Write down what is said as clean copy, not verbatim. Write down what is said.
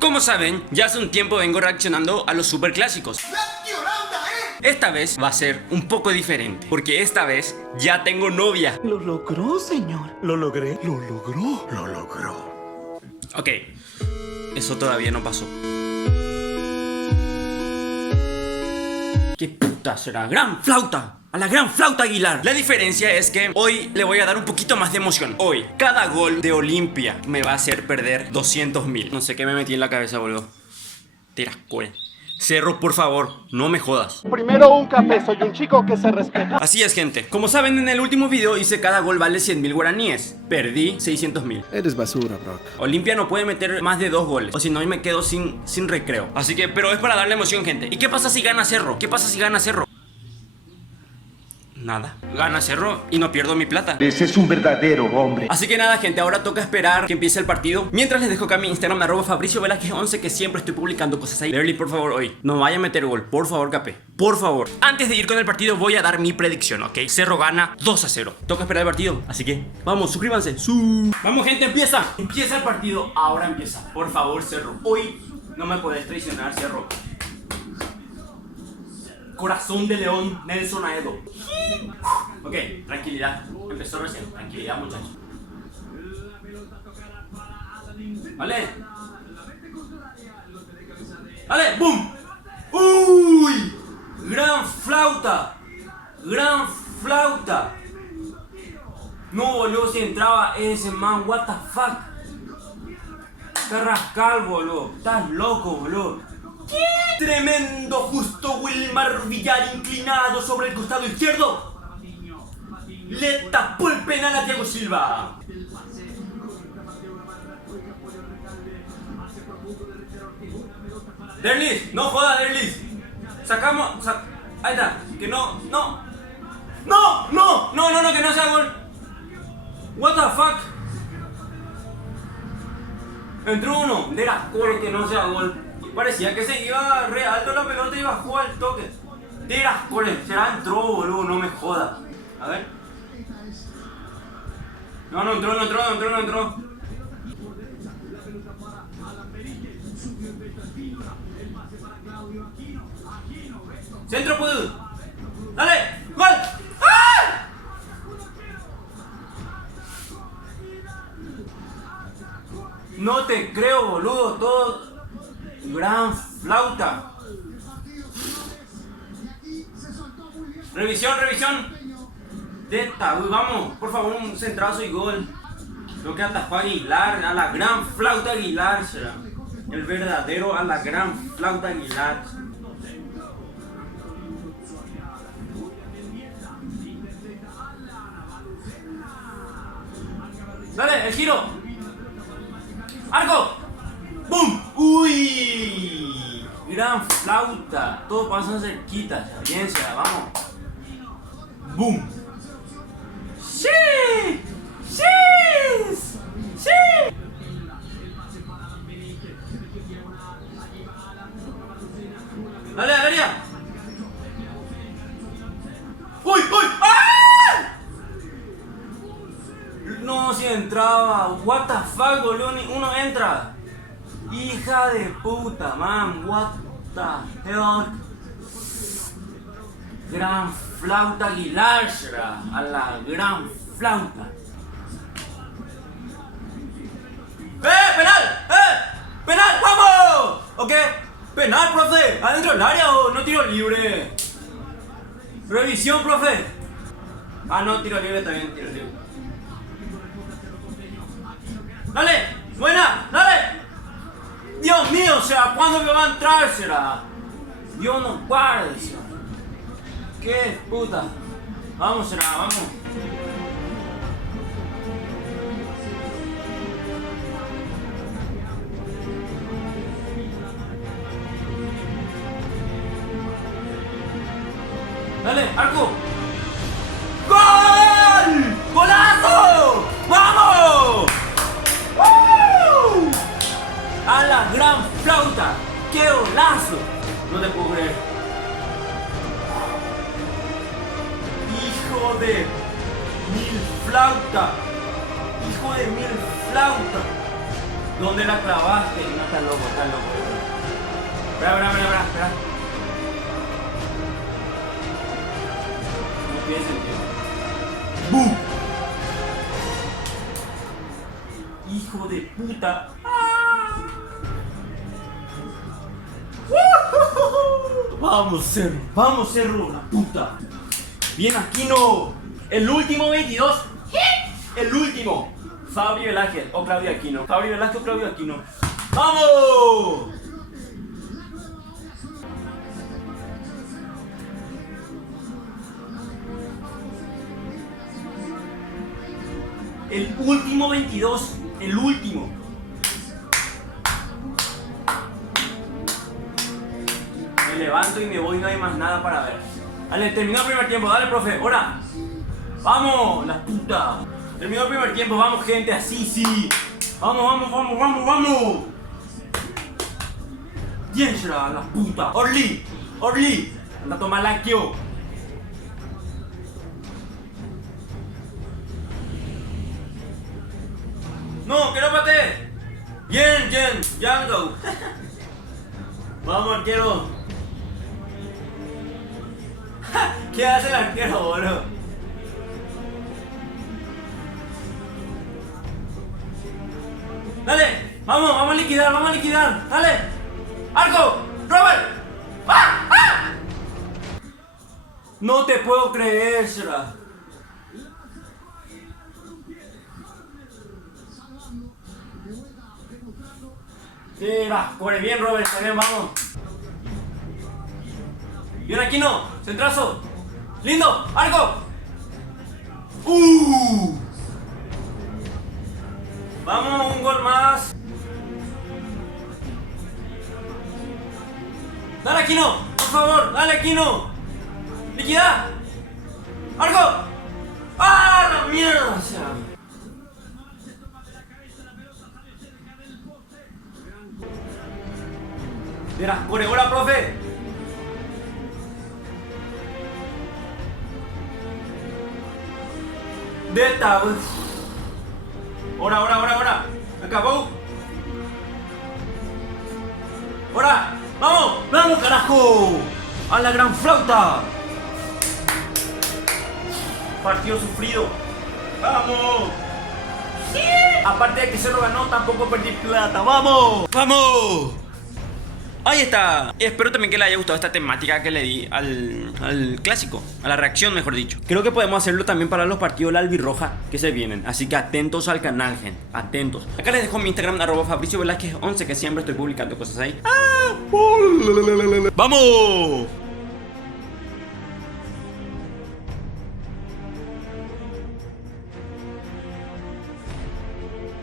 Como saben, ya hace un tiempo vengo reaccionando a los superclásicos. Esta vez va a ser un poco diferente, porque esta vez ya tengo novia. Lo logró, señor. Lo logré. Lo logró. Lo logró. Ok, eso todavía no pasó. ¿Qué puta será? ¡Gran flauta! ¡A la gran flauta Aguilar! La diferencia es que hoy le voy a dar un poquito más de emoción. Hoy, cada gol de Olimpia me va a hacer perder 200.000. No sé qué me metí en la cabeza, boludo. Tirascue. Cerro, por favor, no me jodas. Primero un café, soy un chico que se respeta. Así es, gente. Como saben, en el último video hice cada gol vale 100.000 guaraníes. Perdí 600.000. Eres basura, Brock. Olimpia no puede meter más de 2 goles, o si no, me quedo sin recreo. Así que, pero es para darle emoción, gente. ¿Y qué pasa si gana Cerro? ¿Qué pasa si gana Cerro? Nada. Gana Cerro y no pierdo mi plata. Ese es un verdadero hombre. Así que nada, gente, ahora toca esperar que empiece el partido. Mientras les dejo acá mi Instagram, @FabricioVelázquez11, que siempre estoy publicando cosas ahí. Derly, por favor, hoy no vaya a meter gol, por favor, Capé. Por favor. Antes de ir con el partido voy a dar mi predicción, ¿ok? Cerro gana 2-0. Toca esperar el partido, así que vamos, suscríbanse. Vamos, gente, empieza. Empieza el partido, ahora empieza. Por favor, Cerro. Hoy no me podés traicionar, Cerro. Corazón de león, Nelson Aedo. Ok, tranquilidad. Empezó recién. Tranquilidad, muchachos. Vale. Vale, boom. Uy. Gran flauta. Gran flauta. No, boludo, si entraba ese man. What the fuck. Carrascal, boludo. Estás loco, boludo. ¿Qué? Tremendo justo Wilmar Villar inclinado sobre el costado izquierdo. Le tapó el penal a Thiago Silva. Derlis, no joda, Derlis. Sacamos, ahí está, que no, que no sea gol. What the fuck. Entró uno, de la cole que no sea gol. Parecía que se iba re alto la pelota y bajó al toque. Tiras con el será entró, boludo, no me jodas. A ver. No entró. Centro, pudo. Dale, gol. ¡Ah! No te creo, boludo, todo. Gran flauta. Revisión. De esta, vamos, por favor, un centrazo y gol. Lo que atajó Aguilar, a la gran flauta Aguilar será. El verdadero a la gran flauta Aguilar. Dale, el giro. ¡Arco! ¡Bum! ¡Uy! Gran flauta. Todo pasa cerquita. Bien, será, vamos. ¡Bum! ¡Sí! Dale, Averia. ¡Uy! ¡Ah! No, si entraba. What the fuck, boludo. Uno entra. Hija de puta, man. What the hell. Gran flauta Aguilar será. A la gran flauta. ¡Penal! ¡Penal! ¡Vamos! ¿Ok? ¡Penal, profe! ¿Adentro del área o no tiro libre? Revisión, profe. Ah, no, tiro libre, está bien, tiro libre. ¡Dale! ¡Buena! ¡Dale! Dios mío, o sea, ¿cuándo me va a entrar, será? Dios no guarde, será. ¿Qué puta? Vamos, será, vamos. Dale, arco. ¡Gol! ¡Golazo! ¡Vamos! ¡Woo! A la gran flauta. ¡Qué golazo! No te puedo creer. Hijo de mil flauta. Hijo de mil flauta. ¿Dónde la clavaste? No, está loco, está loco. Espera. No tiene sentido. ¡Bum! Hijo de puta. Vamos, cerro, la puta. Bien, Aquino. El último 22. El último. Fabri Velázquez o Claudio Aquino. Fabri Velázquez o Claudio Aquino. ¡Vamos! El último 22. El último. Me levanto y me voy, no hay más nada para ver. Dale, terminó el primer tiempo, dale, profe, ahora. Vamos, la puta. Terminó el primer tiempo, vamos, gente, así, sí. Vamos. Bien, será, la puta. Orly, anda a tomar lácteo. No, que no patee. Bien, Django. Vamos, arquero. ¿Qué hace el arquero, boludo? Dale, vamos a liquidar, dale. ¡Arco! ¡Robert! ¡Ah! No te puedo creer, será. Sí, va, corre bien, Robert, está bien, vamos. Bien, Aquino, centrazo. Lindo, arco. Vamos, un gol más. Dale, Aquino, por favor, dale, Aquino. Liquida. Arco. ¡Ah, la mierda! Mira, corre, ahora, profe. Delta. Ahora. Acabó. Ahora. Vamos, carajo. A la gran flauta. Partido sufrido. Vamos. Sí. Aparte de que se lo ganó, tampoco perdí plata. Vamos. Ahí está. Espero también que le haya gustado esta temática que le di al clásico, a la reacción, mejor dicho. Creo que podemos hacerlo también para los partidos de la albirroja que se vienen. Así que atentos al canal, gente. Atentos. Acá les dejo mi Instagram, @FabricioVelázquez11, que siempre estoy publicando cosas ahí. ¡Vamos!